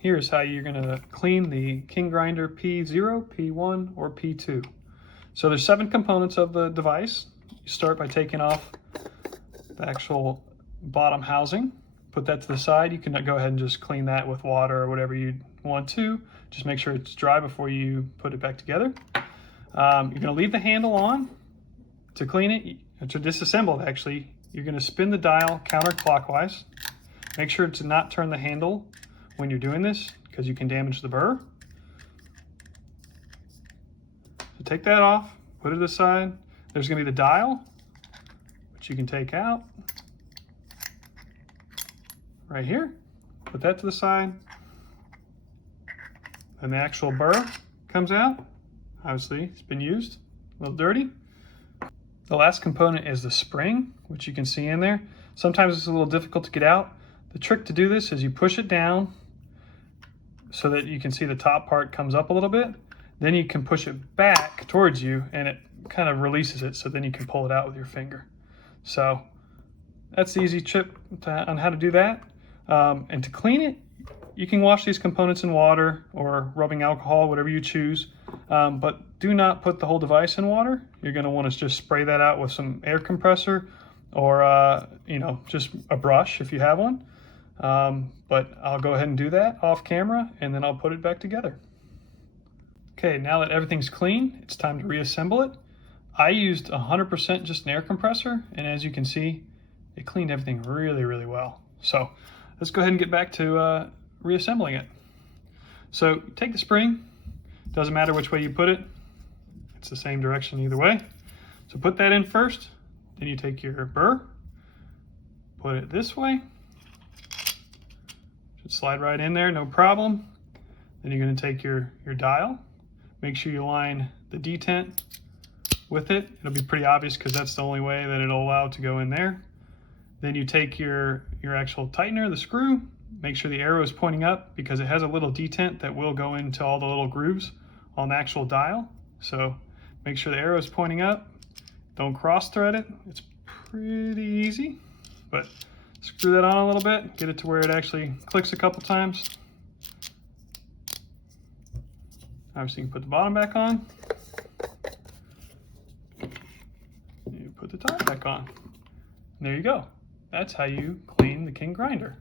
Here's how you're going to clean the Kingrinder P0, P1, or P2. So there's 7 components of the device. You start by taking off the actual bottom housing. Put that to the side. You can go ahead and just clean that with water or whatever you want to. Just make sure it's dry before you put it back together. You're going to leave the handle on to clean it. To disassemble it, actually, you're going to spin the dial counterclockwise. Make sure to not turn the handle when you're doing this because you can damage the burr. So take that off, put it aside. There's going to be the dial, which you can take out right here. Put that to the side. And the actual burr comes out. Obviously, it's been used, a little dirty. The last component is the spring, which you can see in there. Sometimes it's a little difficult to get out. The trick to do this is you push it down so that you can see the top part comes up a little bit. Then you can push it back towards you and it kind of releases it, so then you can pull it out with your finger. So that's the easy tip on how to do that. And to clean it, you can wash these components in water or rubbing alcohol, whatever you choose. But do not put the whole device in water. You're going to want to just spray that out with some air compressor or just a brush if you have one. But I'll go ahead and do that off camera and then I'll put it back together. Okay, now that everything's clean, it's time to reassemble it. I used 100% just an air compressor, and as you can see, it cleaned everything really, really well. So let's go ahead and get back to reassembling it. So take the spring, doesn't matter which way you put it, it's the same direction either way. So put that in first, then you take your burr, put it this way, should slide right in there, no problem. Then you're going to take your dial, make sure you line the detent with it. It'll be pretty obvious because that's the only way that it'll allow it to go in there. Then you take your actual tightener, the screw, make sure the arrow is pointing up because it has a little detent that will go into all the little grooves on the actual dial. So make sure the arrow is pointing up. Don't cross thread it. It's pretty easy, but screw that on a little bit, get it to where it actually clicks a couple times. Obviously you can put the bottom back on. You put the top back on. And there you go. That's how you clean the Kingrinder.